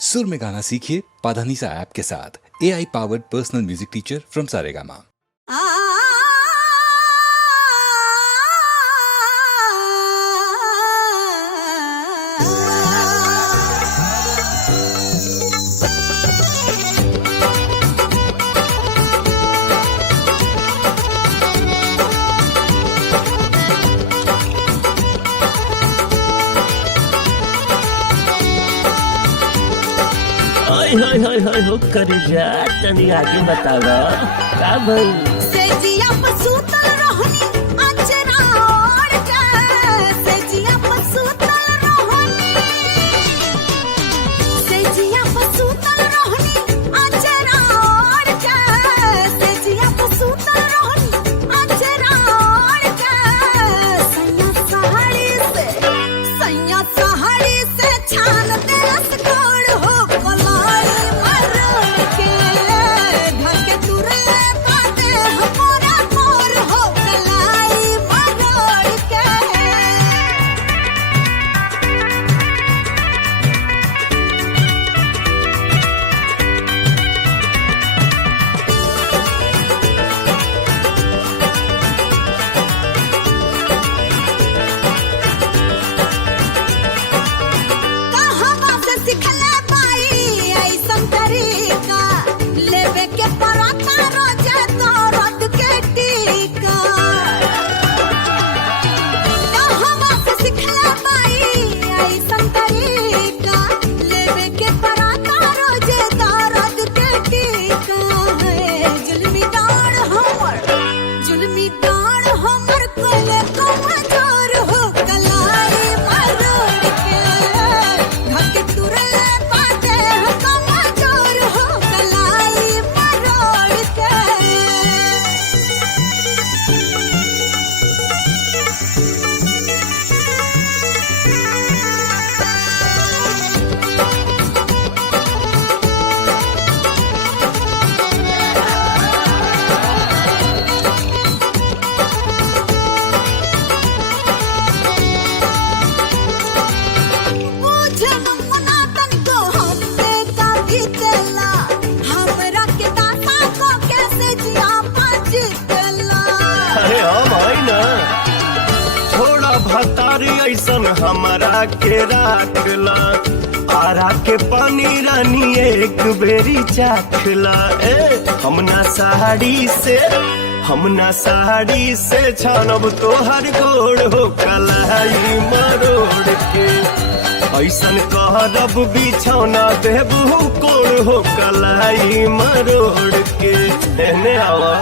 सुर में गाना सीखिए पाधानीसा ऐप के साथ। AI powered personal music teacher from Saregama. हाय हो कर जा तनी आगे बतावा का भई सेजिया पसूतल रहनी अचरा और के सेजिया पसूतल रहनी अचरा और के सेजिया पसूतल रहनी अचरा और के सैया साड़ी से छान दे रसगोड़ हो कलाई मरोड़ के ढके तुरे पाते हमारा मोर हो कलाई मरोड़ के। कहवा से सिखले बाई ऐसन तरीका लेवे के पराता रोजे दर्द के टीका। कहवा से सिखले बाई ऐसन तरीका लेवे के पराता रोजे दर्द के टीका। जुल्मी डाढ़ हमर कोले कमजोर हो कलाई मरोड़ के ढके तुरले पाते कमजोर हो कलाई मरोड़ के। बुझन मना तनिको हमसे का बीतेला हमरा के दासा को कैसे जिया पाजितला। अरे हम है ना थोड़ा भतारी ऐसन हमारा के राखला आरा के पानी रानी एक बेरी चाखला हमना साड़ी से छानब तोहर गोड़ हो कलाई मरोड़ के ऐसन कहब बिछौना देबू कोड़ हो कलाई मरोड़ के। एने आवा